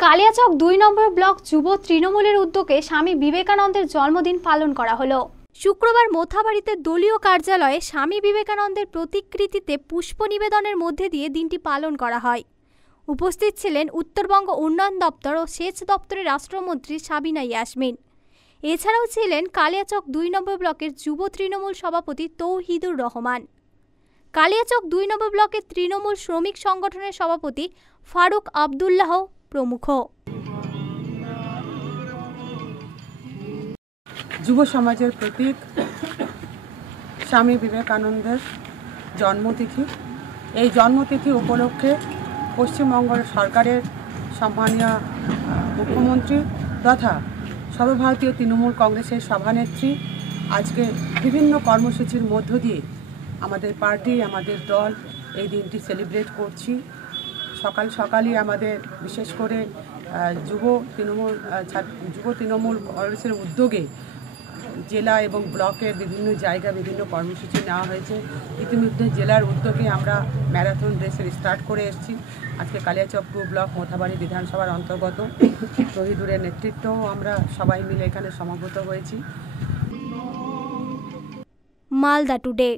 কালিয়াচক ২ নম্বর block যুব তৃণমূলের উদ্যোগে স্বামী বিবেকানন্দের জন্মদিন পালন করা হলো। শুক্রবার মোথাবাড়িতে দলীয় কার্যালয়ে স্বামী বিবেকানন্দের প্রতিকৃতিতে পুষ্প নিবেদনের মধ্যে দিয়ে দিনটি পালন করা হয়। উপস্থিত ছিলেন উত্তরবঙ্গ উন্নয়ন দপ্তর ও সেচ দপ্তরের রাষ্ট্রমন্ত্রী সাবিনা ইয়াসমিন। এছাড়াও ছিলেন কালিয়াচক ২ নম্বর ব্লকের যুব তৃণমূল সভাপতি তৌহিদুর রহমান, কালিয়াচক ২ নম্বর ব্লকের তৃণমূল শ্রমিক সংগঠনের সভাপতি ফারুক আবদুল্লাহ প্রমুখ। যুব সমাজের প্রতীক স্বামী বিবেকানন্দের জন্মতিথি। এই জন্মতিথি উপলক্ষে পশ্চিমবঙ্গ সরকারের সম্মানীয় মুখ্যমন্ত্রী তথা সর্বভারতীয় তৃণমূল কংগ্রেসের সভানেত্রী আজকে বিভিন্ন কর্মসূচির মধ্য দিয়ে আমাদের পার্টি, আমাদের দল এই দিনটি সেলিব্রেট করছি। সকাল সকালই আমাদের বিশেষ করে যুব তৃণমূল কংগ্রেসের উদ্যোগে জেলা এবং ব্লকের বিভিন্ন জায়গায় বিভিন্ন কর্মসূচি নেওয়া হয়েছে। ইতিমধ্যে জেলার উদ্যোগে আমরা ম্যারাথন রেসের স্টার্ট করে এসেছি। আজকে কালিয়াচক 2 ব্লক মোথাবাড়ি বিধানসভার অন্তর্গত তহিদুরের নেতৃত্বেও আমরা সবাই মিলে এখানে সমবেত হয়েছি। মালদা টুডে।